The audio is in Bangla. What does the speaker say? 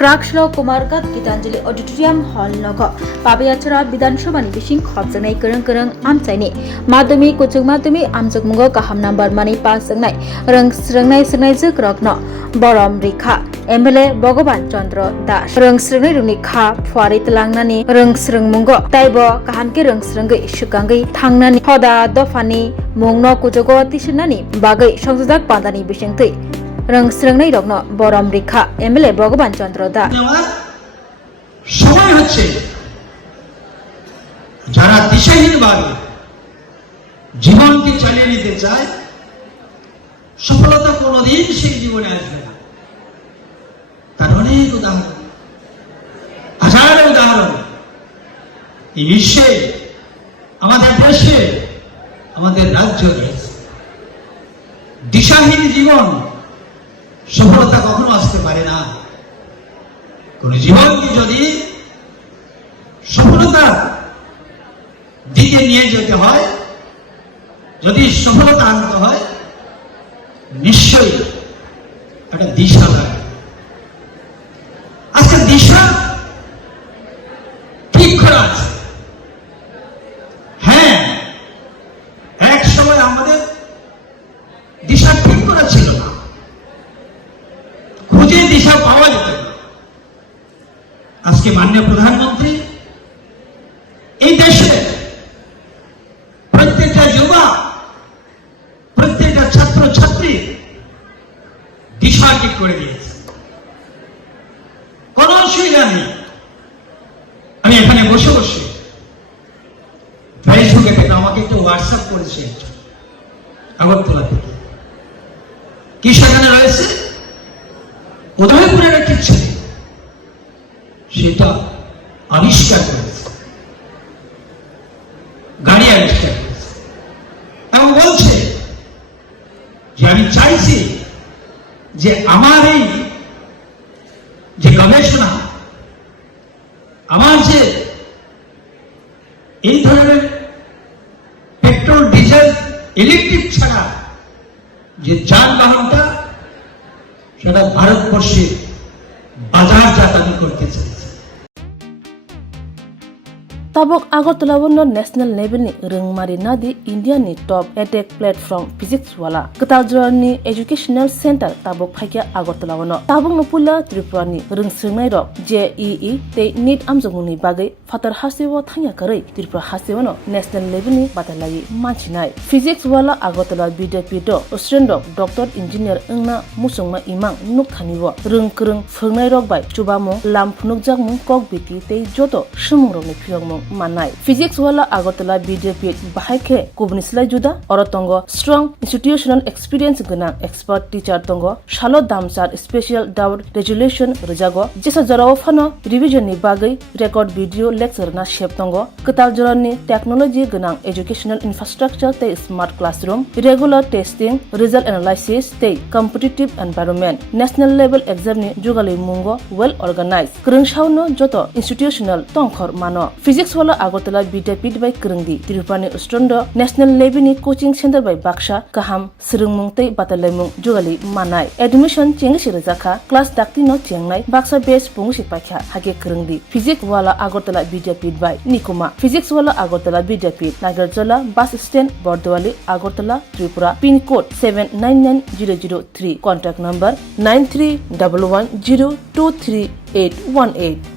क्राक्सलो कुमारगत गीतांजलि ऑडिटोरियम हॉल नगो पाबयाचरा विधानसभा नि बिसिं खबजनाय करं करं आमचायनि माध्यमिक कुचुक माध्यमिक आमजक मुंगो गाहाम नम्बर मानि पास जोंनाय रोंस्रोंनाय सोंनाय जोक रगनो बरम रेखा एमएलए भगवान चंद्र दास रोंस्रोंनाय रुनि खा फुवारि तलांनानि रोंस्रों मुंगो ताइबो काहामके रोंस्रोंगै सुगांगै थांनानि हदा दफानि मुंनो कुचुगो तिसनानि बागै संसदक पादानि बिसिंतै रोंस्रोंनाय रगनो बरम रेखा एमएलए भगवान चंद्र दास সময় হচ্ছে যারা দিশাহীনভাবে জীবনকে চালিয়ে নিতে চায় সফলতা কোনোদিন সেই জীবনে আসবে না। তার অনেক উদাহরণ, হাজার উদাহরণ এই বিশ্বে, আমাদের দেশে, আমাদের রাজ্য রয়েছে। দিশাহীন জীবন সফলতা কখনো আসতে পারে না। কোন জীবনকে যদি সফলতার দিকে নিয়ে যেতে হয়, যদি সফলতা আনতে হয়, নিশ্চয়ই একটা দিশা লাগে। আজকে দিশা ঠিক করা আছে। হ্যাঁ, এক সময় আমাদের দিশা ঠিক করা ছিল না, খুঁজে দিশা পাওয়া যেত না। আজকে মাননীয় প্রধানমন্ত্রী এই দেশে প্রত্যেকটা যুবা, প্রত্যেকটা ছাত্র ছাত্রী দিশা ঠিক করে দিয়েছে। কোন অসুবিধা নেই। আমি এখানে বসে বসে ফেসবুকে থেকে আমাকে একটু হোয়াটসঅ্যাপ করেছে আগরতলা থেকে। কি সেখানে রয়েছে? উদয়পুরের একটি ছেলে সেটা আবিষ্কার করেছে, গাড়ি আবিষ্কার করেছে, এবং বলছে যে আমি চাইছি যে আমার যে গবেষণা, আমার যে এই ধরনের পেট্রোল ডিজেল ইলেকট্রিক ছাড়া যে যানবাহনটা, সেটা ভারতবর্ষের বাজারজাত আমি করতে চাইছি। Tabok Agartala wono national level ni rengmari nadi India ni top edtech platform physics wala Kataljora ni educational center tabok phaikia Agartala wono tabok nopula Tripura ni rengsrengnai rok JEE te NEET amjongni bagai fatar hasewo thangya karai Tripura hasewono national level ni batalagi manchinai physics wala Agartala Bidyapeeth Australian doctor engineer engna musungma imang nukthaniwo rengkreng phungnai rok bai chubamo lam phunukjak mung kok biti te joto sumung rok ni phiyongmung manai physics wala Agartala Bidyapeeth bahaike kubnislai juda orotongo strong institutional experience gana expert teacher tongo shalo damsar special doubt resolution rejago jesa jarawo phano revision ni bagai record video lecture na shep tongo katal jorani technology gana educational infrastructure te smart classroom regular testing result analysis te competitive environment national level exam ni jugali mungo well organized krungshauno joto institutional tongkhor mano physics wala Agartala Bidyapeeth by Krungdi Tirupani Ustrondo national level ni coaching center by Baksha kaham srungmung tei batalemung jugali manai admission chengi rajaka class dakti no chengnai Baksha base pungsi pakha hage Krungdi physics wala Agartala Bidyapeeth by Nikuma physics wala Agartala Bidyapeeth Nagarjala bus stand Bordwali Agartala Tripura pin code 799003 contact number 9311023818